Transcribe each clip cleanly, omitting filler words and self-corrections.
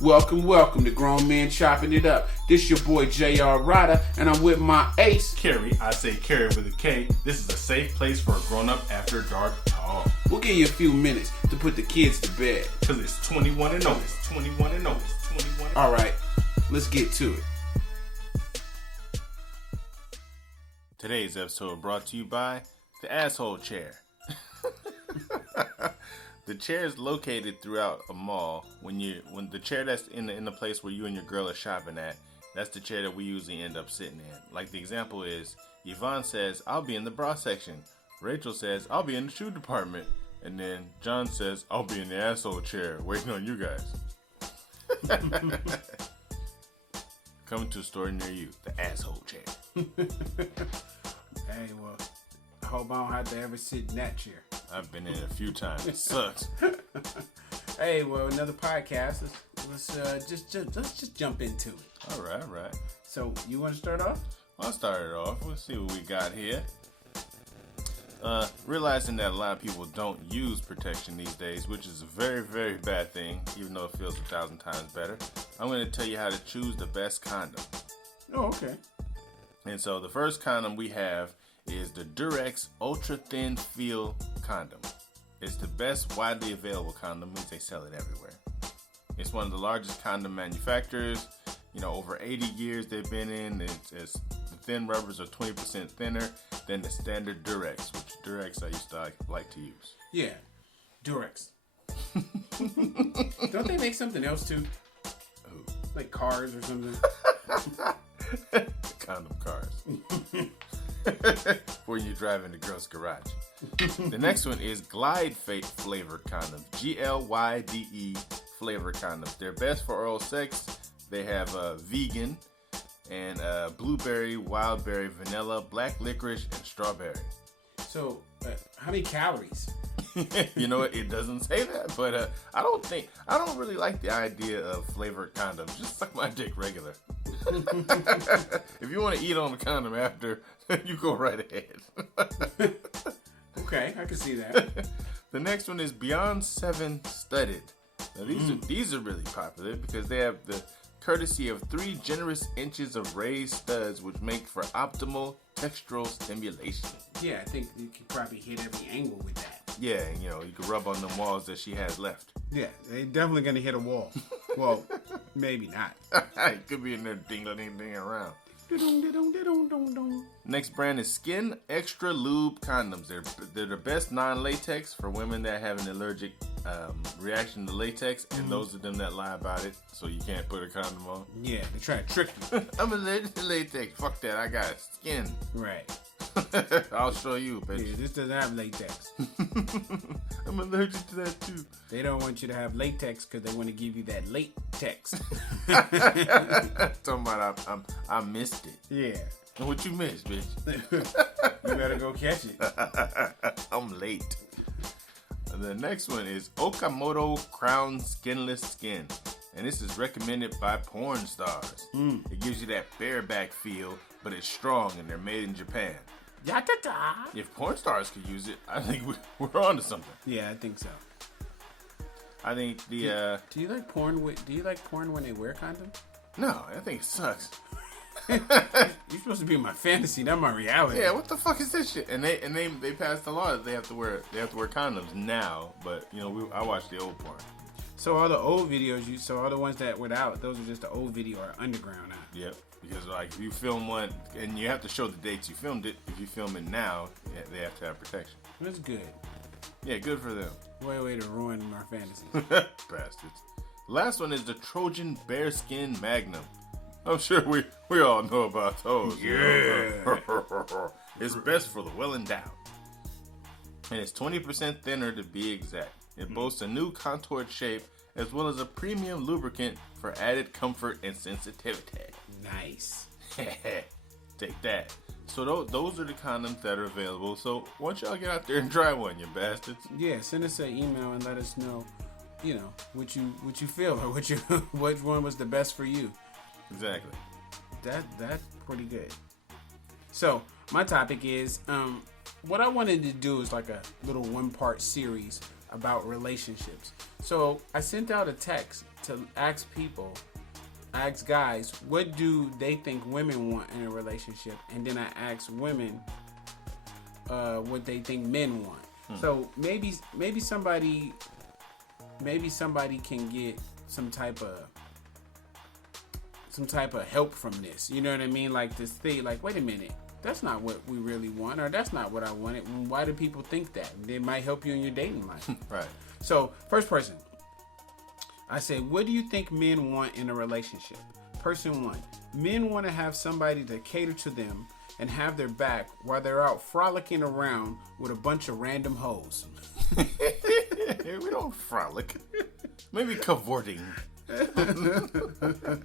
Welcome to Grown Men Chopping It Up. This your boy J.R. Rydha, and I'm with my ace, Kerry. I say Kerry with a K. This is a safe place for a grown-up after dark talk. We'll give you a few minutes to put the kids to bed. Because it's 21 and over. It's 21 and over. It's 21 and over. All right, let's get to it. Today's episode brought to you by the asshole chair. The chair is located throughout a mall. When the chair that's in the place where you and your girl are shopping at, that's the chair that we usually end up sitting in. Like the example is, Yvonne says, "I'll be in the bra section." Rachel says, "I'll be in the shoe department." And then John says, "I'll be in the asshole chair waiting on you guys." Coming to a store near you, the asshole chair. Hey, well, I hope I don't have to ever sit in that chair. I've been in it a few times. It sucks. Hey, well, another podcast. Let's just jump into it. All right. So, you want to start off? I'll start it off. Let's see what we got here. Realizing that a lot of people don't use protection these days, which is a very, very bad thing, even though it feels 1,000 times better. I'm going to tell you how to choose the best condom. Oh, okay. And so the first condom we have is the Durex Ultra Thin Feel Condom. It's the best widely available condom, means they sell it everywhere. It's one of the largest condom manufacturers. You know, over 80 years they've been in. The thin rubbers are 20% thinner than the standard Durex, which Durex I used to like to use. Yeah, Durex. Don't they make something else too? Ooh. Like cars or something? Condom cars. Where you drive in the girl's garage. The next one is Glide flavored condoms. GLYDE flavored condoms. They're best for oral sex. They have vegan and blueberry, wildberry, vanilla, black licorice, and strawberry. So, how many calories? You know what? It doesn't say that, but I don't really like the idea of flavored condoms. Just suck my dick regular. If you want to eat on the condom after, you go right ahead. Okay, I can see that. The next one is Beyond 7 Studded. Now these are really popular because they have the courtesy of 3 generous inches of raised studs, which make for optimal textural stimulation. Yeah, I think you can probably hit every angle with that. Yeah, and you can rub on the walls that she has left. Yeah, they're definitely gonna hit a wall. Well, maybe not. It could be in there ding around. Next brand is Skin Extra Lube condoms. They're the best non-latex for women that have an allergic reaction to latex, and those of them that lie about it, so you can't put a condom on. Yeah, they try to trick you. I'm allergic to latex. Fuck that. I got skin. Right. I'll show you, bitch. Yeah, this doesn't have latex. I'm allergic to that too. They don't want you to have latex because they want to give you that latex. Talking about I missed it. Yeah. And what you missed, bitch? You better go catch it. I'm late. The next one is Okamoto Crown Skinless Skin. And this is recommended by porn stars. It gives you that bareback feel, but it's strong and they're made in Japan. Ya-da-da. If porn stars could use it, I think we're on to something. Yeah, I think so. I think Do you like porn? Do you like porn when they wear condoms? No, I think it sucks. You're supposed to be my fantasy, not my reality. Yeah, what the fuck is this shit? And they passed a law that they have to wear condoms now. But I watched the old porn. So all the old videos all the ones that were out, those are just the old video or underground now. Yep. Because if you film one, and you have to show the dates you filmed it. If you film it now, they have to have protection. That's good. Yeah, good for them. Way to ruin my fantasy. Bastards. Last one is the Trojan Bearskin Magnum. I'm sure we all know about those. Yeah. It's best for the well-endowed. And it's 20% thinner to be exact. It boasts a new contoured shape as well as a premium lubricant for added comfort and sensitivity. Nice. Take that. So those are the condoms that are available. So why don't y'all get out there and try one, you bastards? Yeah, send us an email and let us know, what you feel or which one was the best for you. Exactly. That's pretty good. So my topic is what I wanted to do is like a little 1-part series about relationships. So I sent out a text to ask guys, what do they think women want in a relationship? And then I asked women what they think men want. So maybe somebody can get some type of help from this. You know what I mean? Like this thing, like, wait a minute, that's not what we really want, or that's not what I wanted. Why do people think that? They might help you in your dating life. Right. So, first person, I said, what do you think men want in a relationship? Person 1, men want to have somebody to cater to them and have their back while they're out frolicking around with a bunch of random hoes. We don't frolic. Maybe cavorting.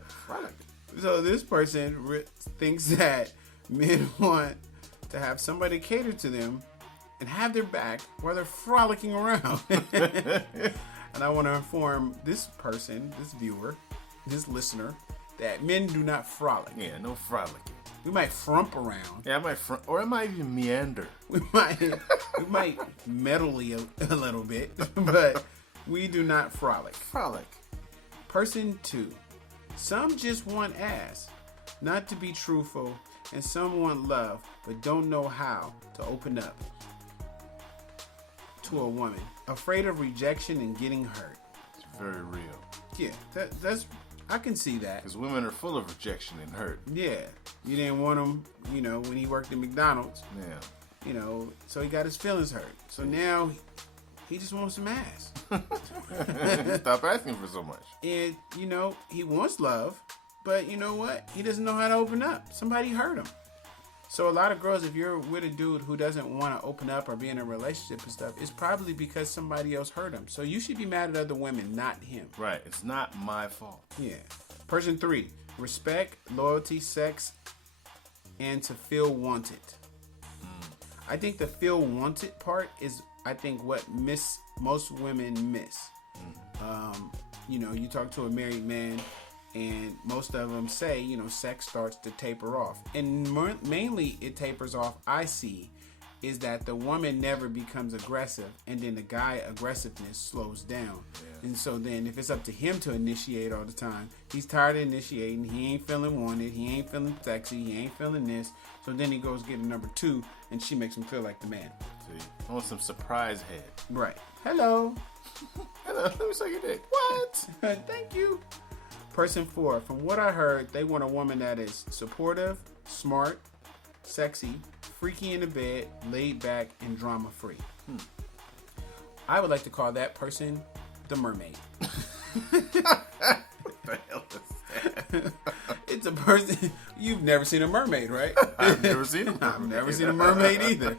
Frolic. So this person thinks that men want to have somebody cater to them and have their back while they're frolicking around. And I want to inform this person, this viewer, this listener, that men do not frolic. Yeah, no frolicking. We might frump around. Yeah, I might or it might even meander. We might meddly a little bit, but we do not frolic. Frolic. Person 2, some just want ass, not to be truthful, and some want love, but don't know how to open up to a woman, afraid of rejection and getting hurt. It's very real. Yeah, that's I can see that. Because women are full of rejection and hurt. Yeah, you didn't want him, when he worked at McDonald's. Yeah. So he got his feelings hurt. So now he just wants some ass. Stop asking for so much. And, he wants love, but you know what? He doesn't know how to open up. Somebody hurt him. So a lot of girls, if you're with a dude who doesn't want to open up or be in a relationship and stuff, it's probably because somebody else hurt him. So you should be mad at other women, not him. Right. It's not my fault. Yeah. Person 3, respect, loyalty, sex, and to feel wanted. I think the feel wanted part is, I think, what most women miss. You talk to a married man, and most of them say, sex starts to taper off. And mainly it tapers off, I see, is that the woman never becomes aggressive, and then the guy aggressiveness slows down. Yeah. And so then if it's up to him to initiate all the time, he's tired of initiating, he ain't feeling wanted, he ain't feeling sexy, he ain't feeling this. So then he goes get a number 2, and she makes him feel like the man. See, I want some surprise head. Right. Hello. Hello, let me suck your dick. What? Thank you. Person 4, from what I heard, they want a woman that is supportive, smart, sexy, freaky in the bed, laid back, and drama free. I would like to call that person the mermaid. What the hell is that? It's a person. You've never seen a mermaid, right? I've never seen a mermaid. I've never seen a mermaid either.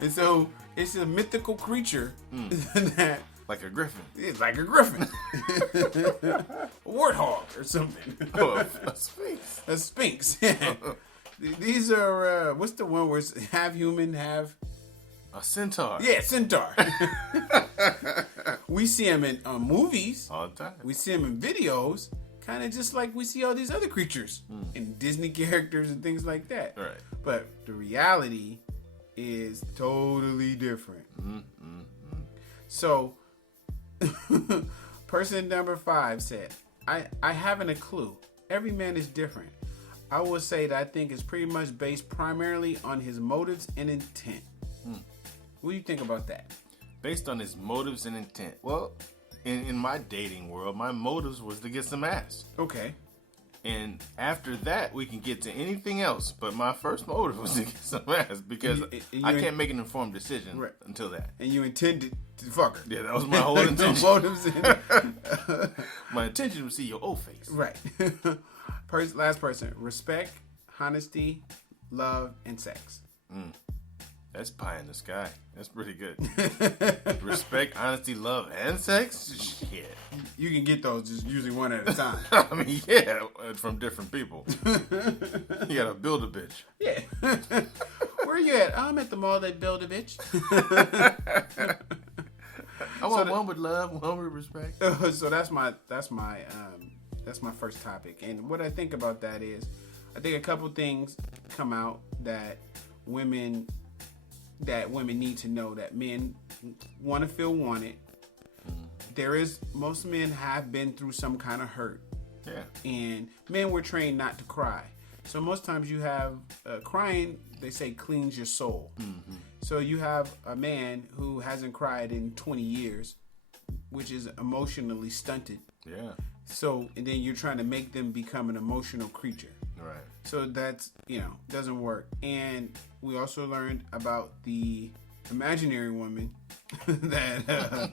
And so it's a mythical creature that. Like a griffin. It's like a griffin. A warthog or something. Oh, a sphinx. A sphinx. Yeah. These are, what's the one where it's half human, half... A centaur. Yeah, centaur. We see them in movies. All the time. We see them in videos. Kind of just like we see all these other creatures in Disney characters and things like that. Right. But the reality is totally different. So... Person number 5 said, I haven't a clue. Every man is different. I would say that I think it's pretty much based primarily on his motives and intent. What do you think about that? Based on his motives and intent. Well, in my dating world, my motives was to get some ass. Okay. And after that, we can get to anything else. But my first motive was to get some ass because I can't make an informed decision until that. And you intended to fuck her. Yeah, that was my whole intention. Motives My intention was to see your old face. Right. Last person. Respect, honesty, love, and sex. That's pie in the sky. That's pretty good. Respect, honesty, love, and sex? Shit. You can get those just usually one at a time. I mean, yeah, from different people. You gotta build a bitch. Yeah. Where are you at? I'm at the mall that build a bitch. I want one with love, one with respect. So that's my first topic. And what I think about that is, I think a couple things come out that women that women need to know that men want to feel wanted. Most men have been through some kind of hurt. Yeah. And men were trained not to cry. So most times you have crying, they say, cleans your soul. Mm-hmm. So you have a man who hasn't cried in 20 years, which is emotionally stunted. Yeah. So, and then you're trying to make them become an emotional creature. Right. So that's, doesn't work. And we also learned about the imaginary woman that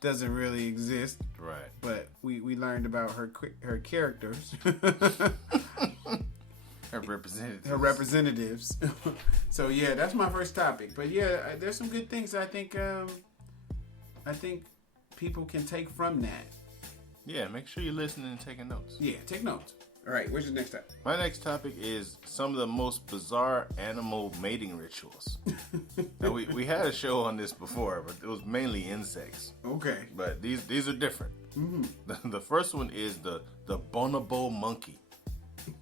doesn't really exist. Right. But we learned about her characters. Her representatives. Her representatives. So yeah, that's my first topic. But yeah, there's some good things I think people can take from that. Yeah, make sure you're listening and taking notes. Yeah, take notes. All right, what's your next topic? My next topic is some of the most bizarre animal mating rituals. Now, we had a show on this before, but it was mainly insects. Okay. But these are different. Mm-hmm. The first one is the bonobo monkey.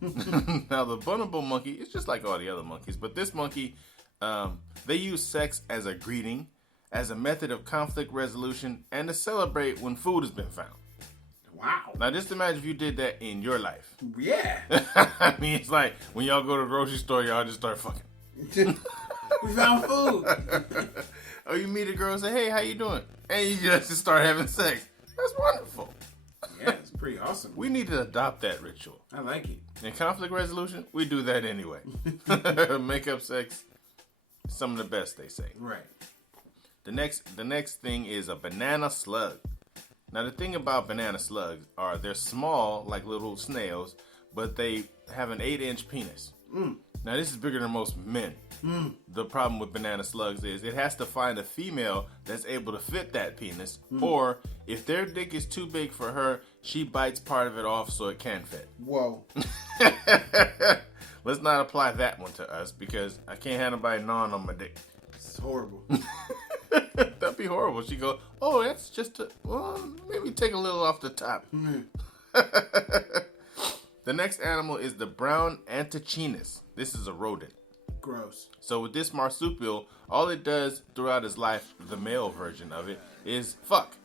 Now, the bonobo monkey is just like all the other monkeys, but this monkey, they use sex as a greeting, as a method of conflict resolution, and to celebrate when food has been found. Wow. Now, just imagine if you did that in your life. Yeah. I mean, it's like when y'all go to the grocery store, y'all just start fucking. We found food. Or you meet a girl and say, hey, how you doing? And you just start having sex. That's wonderful. Yeah, it's pretty awesome. We need to adopt that ritual. I like it. In conflict resolution, we do that anyway. Makeup sex, some of the best, they say. Right. The next thing is a banana slug. Now, the thing about banana slugs are they're small, like little snails, but they have an 8-inch penis. Now, this is bigger than most men. The problem with banana slugs is it has to find a female that's able to fit that penis, or if their dick is too big for her, she bites part of it off so it can fit. Whoa. Let's not apply that one to us because I can't have nobody gnawing on my dick. It's horrible. That'd be horrible. She go, oh, that's just maybe take a little off the top. The next animal is the brown antechinus. This is a rodent. Gross. So with this marsupial, all it does throughout its life, the male version of it, is fuck.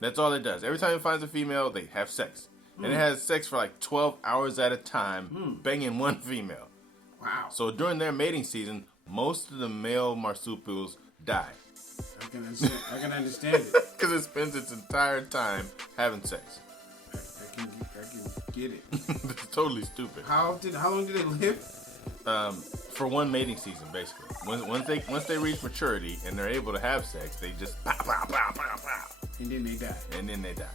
That's all it does. Every time it finds a female, they have sex. And it has sex for like 12 hours at a time, banging one female. Wow. So during their mating season, most of the male marsupials die. I can understand it. Because it spends its entire time having sex. I can get it. It's totally stupid. How long did they live? For one mating season, basically. Once they reach maturity and they're able to have sex, they just pow, pow, pow, pow, pow. And then they die.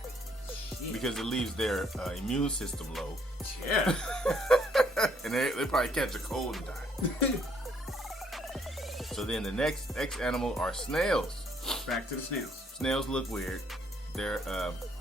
Shit. Because it leaves their immune system low. Yeah. And they probably catch a cold and die. So then the next animal are snails. Back to the snails. Snails look weird. They're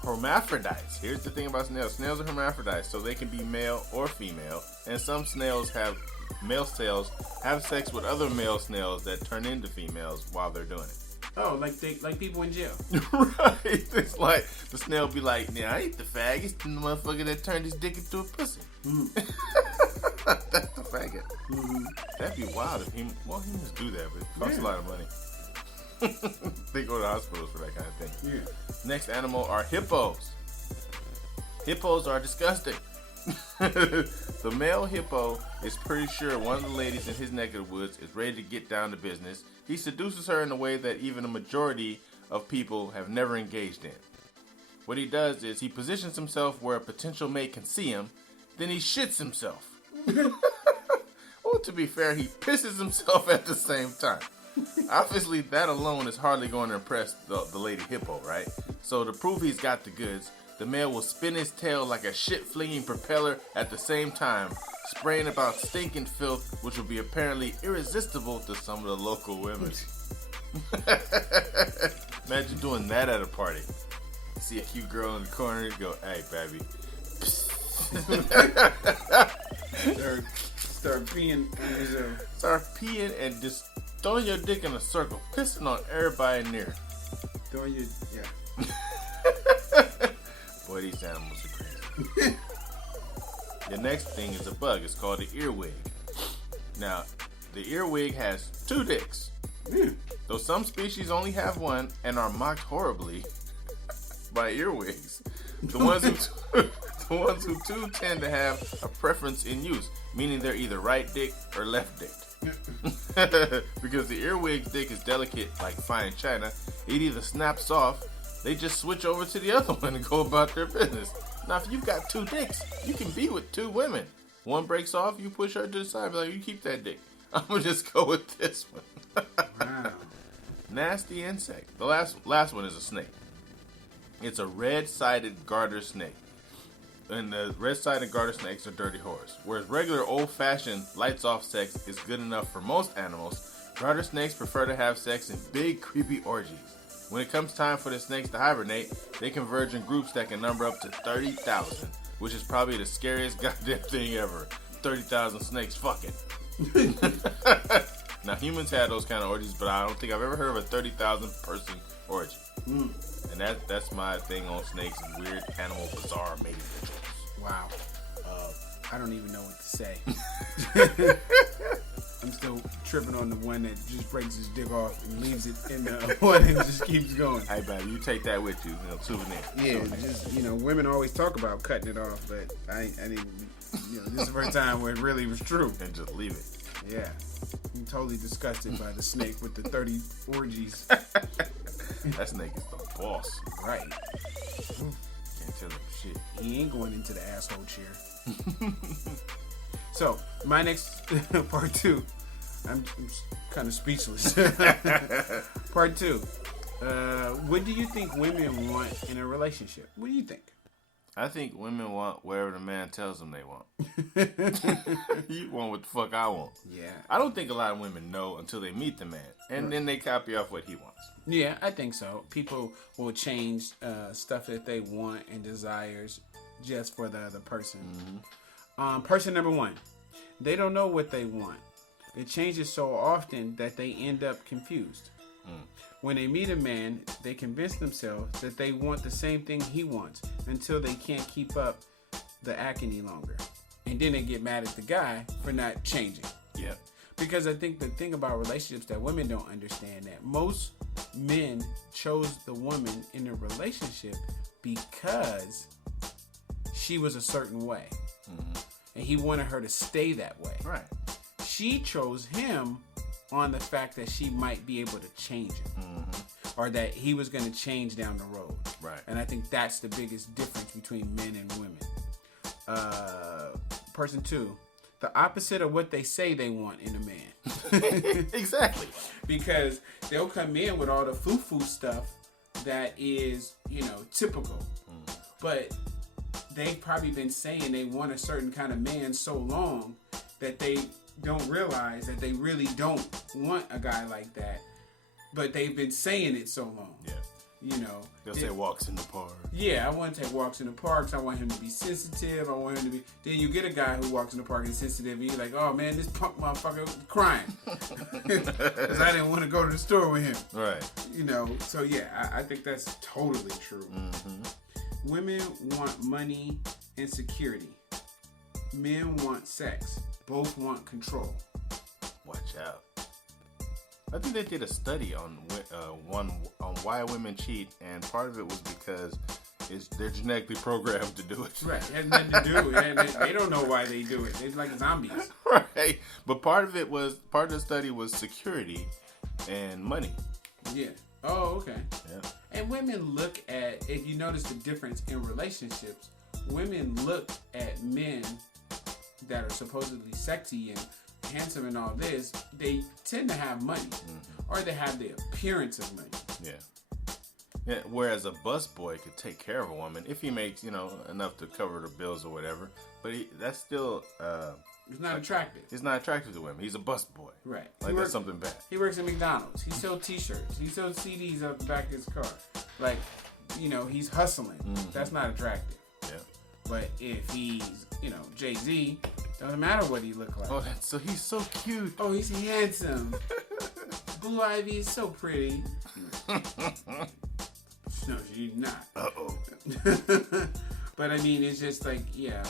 hermaphrodites. Here's the thing about snails. Snails are hermaphrodites, so they can be male or female. And some male snails have sex with other male snails that turn into females while they're doing it. Oh, like people in jail. Right. It's like the snail be like, "Yeah, I ain't the fag. It's the motherfucker that turned his dick into a pussy." That's the faggot. That'd be wild if humans do that, but it costs a lot of money. They go to hospitals for that kind of thing. Yeah. Next animal are hippos. Hippos are disgusting. The male hippo is pretty sure one of the ladies in his neck of the woods is ready to get down to business. He seduces her in a way that even a majority of people have never engaged in. What he does is he positions himself where a potential mate can see him, then he shits himself. Well, to be fair, he pisses himself at the same time. Obviously, that alone is hardly going to impress the lady hippo, right? So to prove he's got the goods, the male will spin his tail like a shit-flinging propeller at the same time, spraying about stinking filth, which will be apparently irresistible to some of the local women. Imagine doing that at a party. See a cute girl in the corner and go, "Hey, baby." Start peeing on yourself. Start peeing and just throwing your dick in a circle, pissing on everybody near. Yeah. Boy, these animals are crazy. The next thing is a bug. It's called the earwig. Now, the earwig has 2 dicks. Though some species only have one and are mocked horribly by earwigs, the ones who too tend to have a preference in use, meaning they're either right dick or left dick. Because the earwig's dick is delicate like fine china, it either snaps off, they just switch over to the other one and go about their business. Now, if you've got two dicks, you can be with two women. One breaks off, you push her to the side, be like, you keep that dick. I'm gonna just go with this one. Wow. Nasty insect. The last one is a snake. It's a red-sided garter snake. And the red-sided garter snakes are dirty whores. Whereas regular old-fashioned lights-off sex is good enough for most animals, garter snakes prefer to have sex in big, creepy orgies. When it comes time for the snakes to hibernate, they converge in groups that can number up to 30,000, which is probably the scariest goddamn thing ever. 30,000 snakes fucking. Now, humans had those kind of orgies, but I don't think I've ever heard of a 30,000 person orgy. And that's my thing on snakes and weird animal bizarre mating rituals. Wow. I don't even know what to say. I'm still tripping on the one that just breaks his dick off and leaves it in the one and just keeps going. Hey, baby, you take that with you, souvenir. Yeah, just, women always talk about cutting it off, but I didn't, this is the first time where it really was true. And just leave it. Yeah. I'm totally disgusted by the snake with the 30 orgies. That snake is the boss. Right. Can't tell him shit. He ain't going into the asshole chair. So, my next part 2. I'm kind of speechless. Part 2. What do you think women want in a relationship? What do you think? I think women want whatever the man tells them they want. You want what the fuck I want. Yeah. I don't think a lot of women know until they meet the man. And then they copy off what he wants. Yeah, I think so. People will change stuff that they want and desires just for the other person. Person number 1. They don't know what they want. It changes so often that they end up confused. When they meet a man, they convince themselves that they want the same thing he wants until they can't keep up the act any longer. And then they get mad at the guy for not changing. Yeah. Because I think the thing about relationships that women don't understand, that most men chose the woman in a relationship because she was a certain way. And he wanted her to stay that way. Right. She chose him on the fact that she might be able to change him. Or that he was going to change down the road. Right. And I think that's the biggest difference between men and women. Person 2. The opposite of what they say they want in a man. Exactly. Because they'll come in with all the foo-foo stuff that is, typical. But they've probably been saying they want a certain kind of man so long that they don't realize that they really don't want a guy like that. But they've been saying it so long. Yeah. They'll say walks in the park. Yeah, I want to take walks in the parks. I want him to be sensitive. I want him to be... Then you get a guy who walks in the park and is sensitive, and you're like, oh man, this punk motherfucker was crying. Because I didn't want to go to the store with him. Right. So yeah, I think that's totally true. Women want money and security. Men want sex. Both want control. Watch out. I think they did a study on why women cheat, and part of it was because they're genetically programmed to do it. Right, it has nothing to do with it. They don't know why they do it. They're like zombies. Right, but part of the study was security and money. Yeah. Oh, okay. Yeah. And women look at, if you notice the difference in relationships, women look at men that are supposedly sexy and handsome and all this, they tend to have money. Or they have the appearance of money. Yeah. Whereas a busboy could take care of a woman if he makes, enough to cover the bills or whatever. But that's still... it's not attractive. He's not attractive to women. He's a busboy. Right. Like that's something bad. He works at McDonald's. He sells t-shirts. He sells CDs out the back of his car. Like, he's hustling. That's not attractive. Yeah. But if he's, Jay-Z, doesn't matter what he look like. Oh, so he's so cute. Oh, he's handsome. Blue Ivy is so pretty. No, she's not. Uh-oh. But I mean, it's just like, yeah,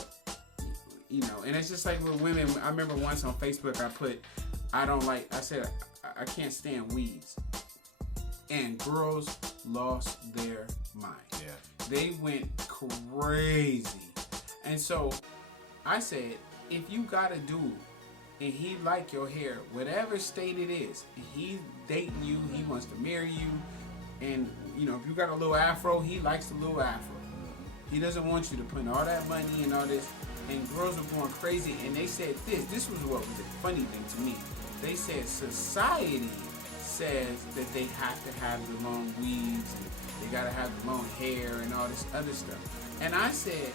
and it's just like with women. I remember once on Facebook, I said, I can't stand weeds. And girls lost their mind. Yeah. They went crazy. And so I said, if you got a dude and he like your hair, whatever state it is, and he's dating you, he wants to marry you, and you know, if you got a little afro, he likes the little afro. He doesn't want you to put in all that money and all this. And girls were going crazy, and they said this was what was the funny thing to me. They said society says that they have to have the long weaves and they gotta have the long hair and all this other stuff. And I said,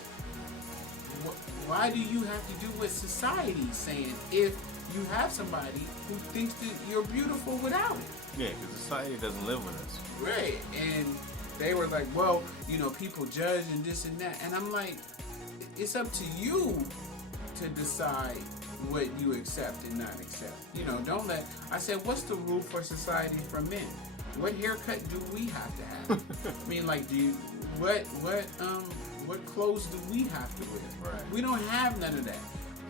why do you have to do what society's saying if you have somebody who thinks that you're beautiful without it? Yeah, because society doesn't live with us. Right. And they were like, well, you know, people judge and this and that. And I'm like, it's up to you to decide what you accept and not accept. You know, don't let... I said, what's the rule for society for men? What haircut do we have to have? I mean, like, what clothes do we have to wear? Right. We don't have none of that.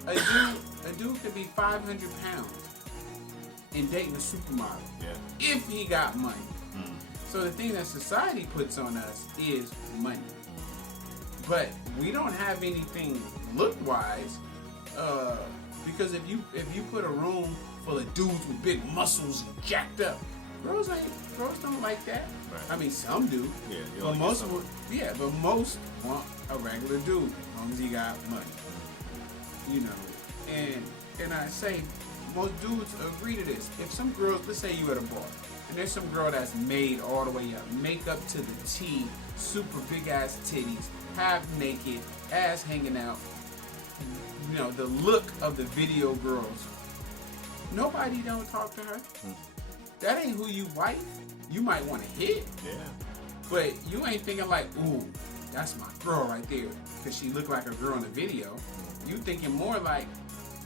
A dude could be 500 pounds and dating a supermodel. Yeah. If he got money. So the thing that society puts on us is money. But we don't have anything look-wise, because if you put a room full of dudes with big muscles and jacked up, girls don't like that. Right. I mean, some do. Yeah, but most want a regular dude as long as he got money. You know, and I say most dudes agree to this. If some girls, let's say you at a bar, and there's some girl that's made all the way up, makeup to the T, super big ass titties, half naked, ass hanging out. You know, the look of the video girls. Nobody don't talk to her. That ain't who you wife. You might want to hit. Yeah. But you ain't thinking like, ooh, that's my girl right there. Because she looked like a girl in the video. You thinking more like,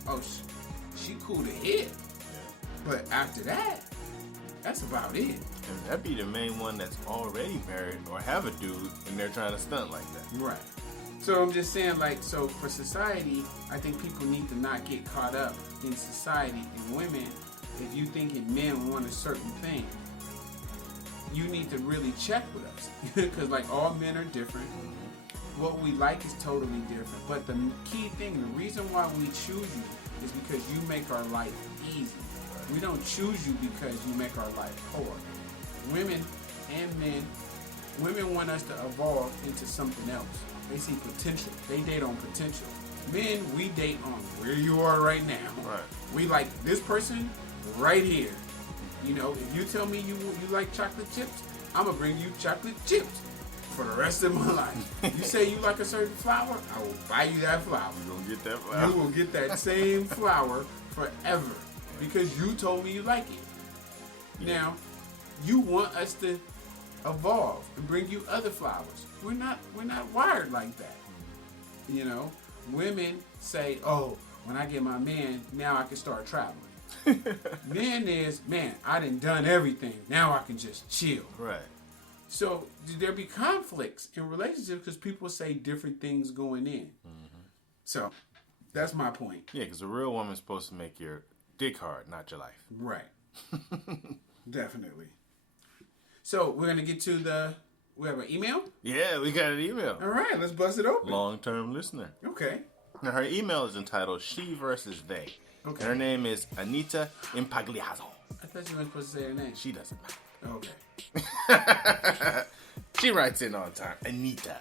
oh, she cool to hit. Yeah. But after that, that's about it. And that'd be the main one that's already married or have a dude and they're trying to stunt like that. Right. So I'm just saying, like, so for society, I think people need to not get caught up in society. And women, if you thinking men want a certain thing, you need to really check with us. Because, like, all men are different. What we like is totally different. But the key thing, the reason why we choose you is because you make our life easy. We don't choose you because you make our life hard. Women and men, women want us to evolve into something else. They see potential. They date on potential. Men, we date on where you are right now. Right. We like this person right here. You know, if you tell me you like chocolate chips, I'm going to bring you chocolate chips for the rest of my life. You say you like a certain flower, I will buy you that flower. You're going to get that flower. You will get that same flower forever because you told me you like it. Yeah. Now, you want us to evolve and bring you other flowers. We're not wired like that. You know, women say, "Oh, when I get my man, now I can start traveling." Men is, man, I done everything. Now I can just chill. Right. So there be conflicts in relationships because people say different things going in. So that's my point. Yeah, because a real woman's supposed to make your dick hard, not your life. Right. Definitely. So we're gonna get to we have an email? Yeah, we got an email. All right, let's bust it open. Long-term listener. Okay. Now, her email is entitled She versus They. Okay. And her name is Anita Impagliazzo. I thought you weren't supposed to say her name. She doesn't matter. Okay. She writes in all the time. Anita.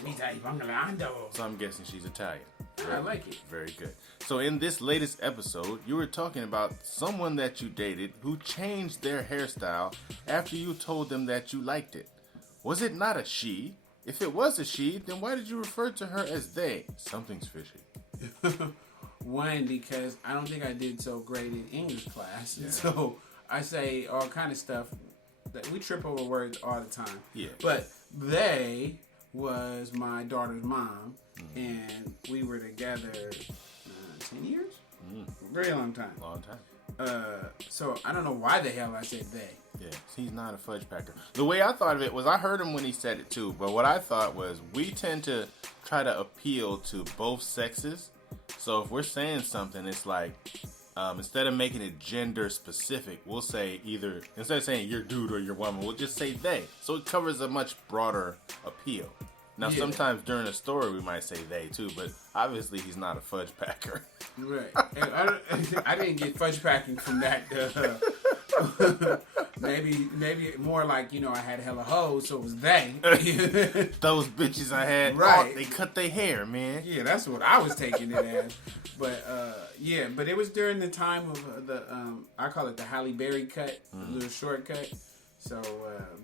Anita Impagliazzo. So I'm guessing she's Italian. I like it. Very good. So in this latest episode, you were talking about someone that you dated who changed their hairstyle after you told them that you liked it. Was it not a she? If it was a she, then why did you refer to her as they? Something's fishy. One, because I don't think I did so great in English class. Yeah. So I say all kind of stuff that we trip over words all the time. Yeah. But they was my daughter's mom, and we were together 10 years? Very long time. Long time. So I don't know why the hell I said they. Yeah, he's not a fudge packer. The way I thought of it was, I heard him when he said it too, but what I thought was, we tend to try to appeal to both sexes, So if we're saying something, it's like instead of making it gender specific, we'll say either instead of saying you're dude or you're woman, we'll just say they. So it covers a much broader appeal. Now, sometimes during a story, we might say they, too, but obviously he's not a fudge packer. Right. And I didn't get fudge packing from that. Maybe more like, I had hella hoes, so it was they. Those bitches I had, right. They cut their hair, man. Yeah, that's what I was taking it as. But, but it was during the time of the, I call it the Halle Berry cut, a little shortcut. So,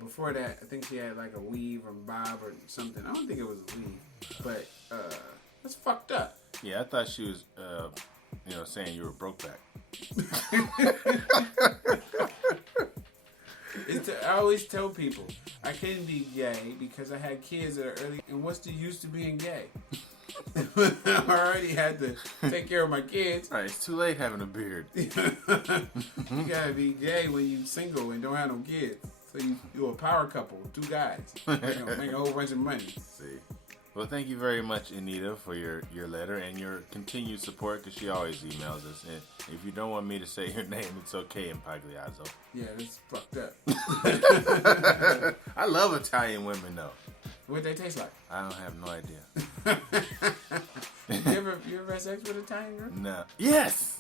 before that, I think she had like a weave or bob or something. I don't think it was a weave. But, that's fucked up. Yeah, I thought she was, saying you were broke back. I always tell people, I couldn't be gay because I had kids that are early. And what's the use to being gay? I already had to take care of my kids. All right, it's too late having a beard. You gotta be gay when you single and don't have no kids. So you're a power couple, 2 guys. Make a whole bunch of money. See. Well, thank you very much, Anita, for your letter and your continued support, because she always emails us. And if you don't want me to say your name, it's okay in Pagliazzo. Yeah, that's fucked up. I love Italian women, though. What they taste like? I don't have no idea. you ever had sex with an Italian girl? No. Yes!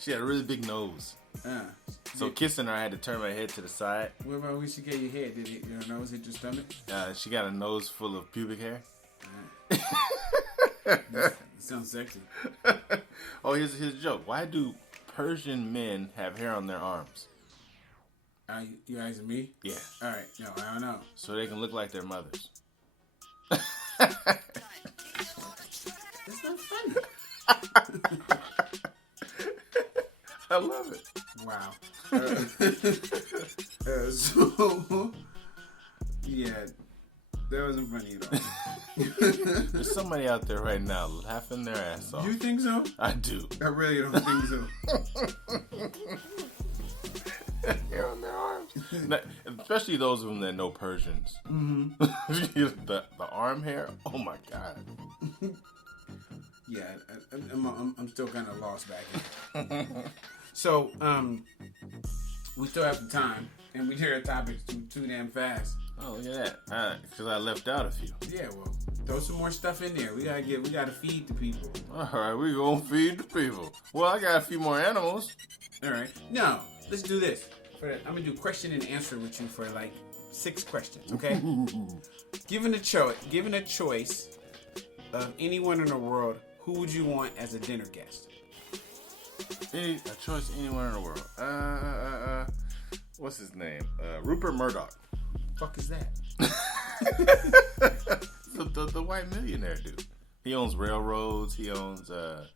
She had a really big nose. So kissing her, I had to turn my head to the side. What about when she gave you head? Did your nose hit your stomach? She got a nose full of pubic hair. That sounds sexy. Oh, here's a joke. Why do Persian men have hair on their arms? You asking me? Yeah. All right. No, I don't know. So they can look like their mothers. That's not funny. I love it. Wow. So, yeah, that wasn't funny at all. There's somebody out there right now laughing their ass off. You think so? I do. I really don't think so. Hair on their arms. Especially those of them that know Persians. Mm-hmm. the arm hair. Oh my god. Yeah, I'm still kind of lost back here. So, we still have the time, and we hear our topics too damn fast. Oh, look at that. Because I left out a few. Yeah, well, throw some more stuff in there. We gotta feed the people. All right, we gonna feed the people. Well, I got a few more animals. All right. No, let's do this. I'm gonna do question and answer with you for like 6 questions, okay? Given a choice of anyone in the world, who would you want as a dinner guest? A choice of anyone in the world. What's his name? Rupert Murdoch. Fuck is that? the white millionaire dude. He owns railroads. He owns a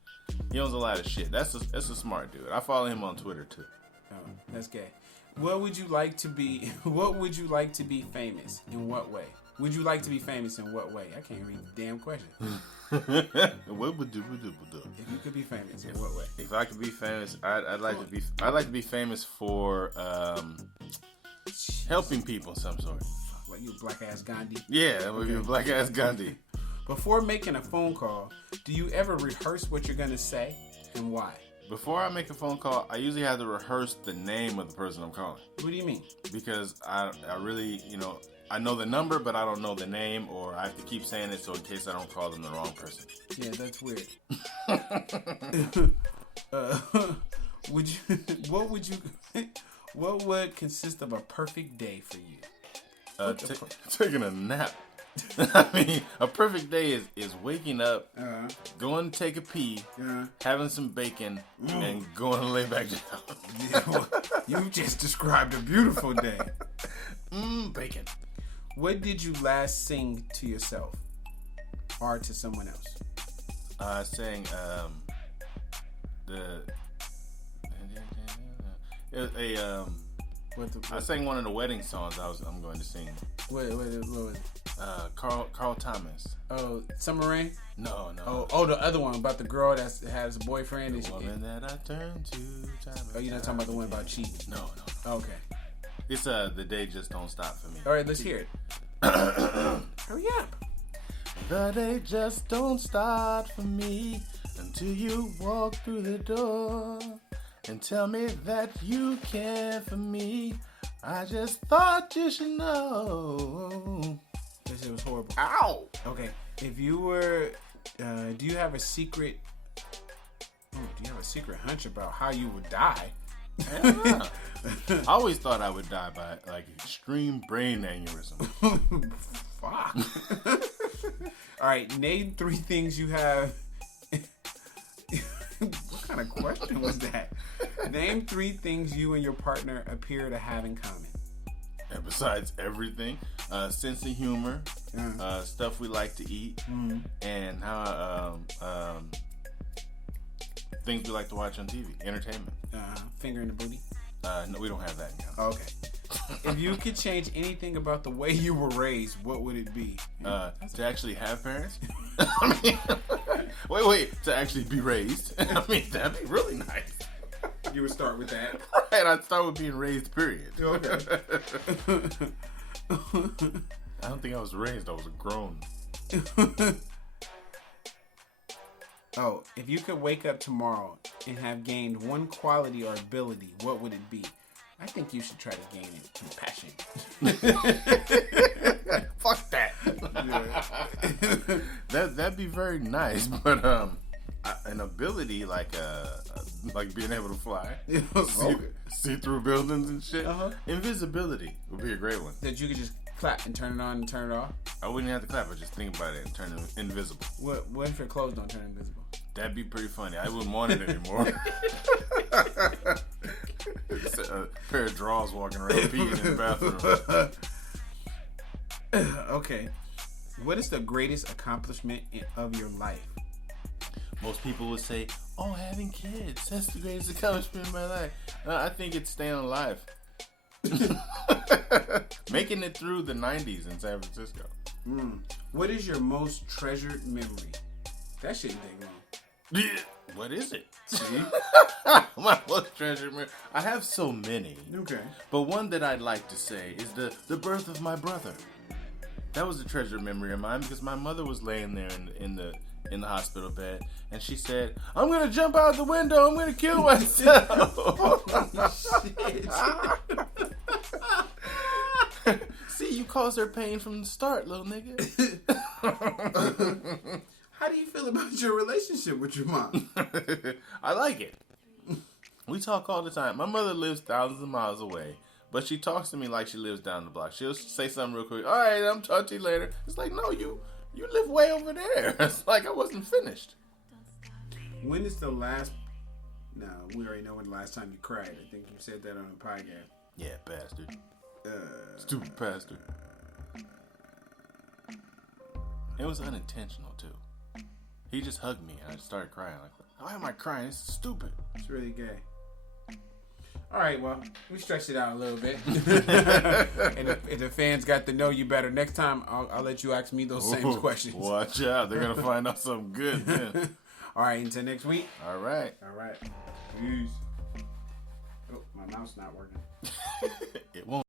lot of shit. That's a smart dude. I follow him on Twitter too. Oh, that's gay. What would you like to be? What would you like to be famous? In what way? Would you like to be famous in what way? I can't read the damn question. What would do? If you could be famous, in what way? If I could be famous, I'd like to be famous for helping people of some sort. Like you black ass Gandhi? Yeah, that would be a black ass Gandhi. Before making a phone call, do you ever rehearse what you're gonna say and why? Before I make a phone call, I usually have to rehearse the name of the person I'm calling. What do you mean? Because I really, I know the number, but I don't know the name, or I have to keep saying it so in case I don't call them the wrong person. Yeah, that's weird. What would consist of a perfect day for you? Taking a nap. I mean, a perfect day is waking up, going to take a pee, having some bacon, and going to lay back down. You just described a beautiful day. Bacon. What did you last sing to yourself or to someone else? I sang I sang one of the wedding songs I'm going to sing. What was it? Carl Thomas. Oh, Summer Rain? No. Oh, the other one about the girl that has a boyfriend. The woman that I turn to. Oh, you're not talking about the one about cheating? No. Okay. It's The Day Just Don't Stop for me. All right, let's hear it. Hurry up. The day just don't start for me until you walk through the door and tell me that you care for me. I just thought you should know. This shit was horrible. Ow! Okay, if you were, do you have a secret? Do you have a secret hunch about how you would die? Yeah. I always thought I would die by like extreme brain aneurysm. Fuck. All right, name 3 things you have. What kind of question was that? Name 3 things you and your partner appear to have in common. And besides everything, sense of humor, stuff we like to eat, and how things we like to watch on TV, entertainment. Finger in the booty. No, we don't have that in common. Okay. If you could change anything about the way you were raised, what would it be? To actually have parents? I mean, wait, to actually be raised? I mean, that'd be really nice. You would start with that. Right, I'd start with being raised, period. Okay. I don't think I was raised, I was grown. Oh, if you could wake up tomorrow and have gained one quality or ability, what would it be? I think you should try to gain it. Compassion. Fuck that. That'd be very nice, but an ability like being able to fly, see through buildings and shit. Invisibility would be a great one. That you could just clap and turn it on and turn it off. I wouldn't have to clap. I'd just think about it and turn it invisible. What if your clothes don't turn invisible? That'd be pretty funny. I wouldn't want it anymore. It's a pair of drawers walking around peeing in the bathroom. Okay. What is the greatest accomplishment of your life? Most people would say, "Oh, having kids. That's the greatest accomplishment of my life." I think it's staying alive. Making it through the 90s in San Francisco. What is your most treasured memory? That shouldn't take long. What is it? See? My most treasured memory. I have so many. Okay. But one that I'd like to say is the birth of my brother. That was a treasured memory of mine because my mother was laying there in the hospital bed and she said, "I'm gonna jump out the window. I'm gonna kill myself." Shit. See, you caused her pain from the start, little nigga. How do you feel about your relationship with your mom? I like it. We talk all the time. My mother lives thousands of miles away, but she talks to me like she lives down the block. She'll say something real quick. "All right, I'm talking to you later." It's like, no, you live way over there. It's like I wasn't finished. When is the last... No, we already know when the last time you cried. I think you said that on a podcast. Yeah, bastard. Stupid bastard. It was unintentional, too. He just hugged me, and I started crying. Like, why am I crying? It's stupid. It's really gay. All right, well, we stretched it out a little bit. And if the fans got to know you better, next time I'll let you ask me those same questions. Watch out. They're going to find out something good then. All right, until next week. All right. Peace. Oh, my mouth's not working. It won't.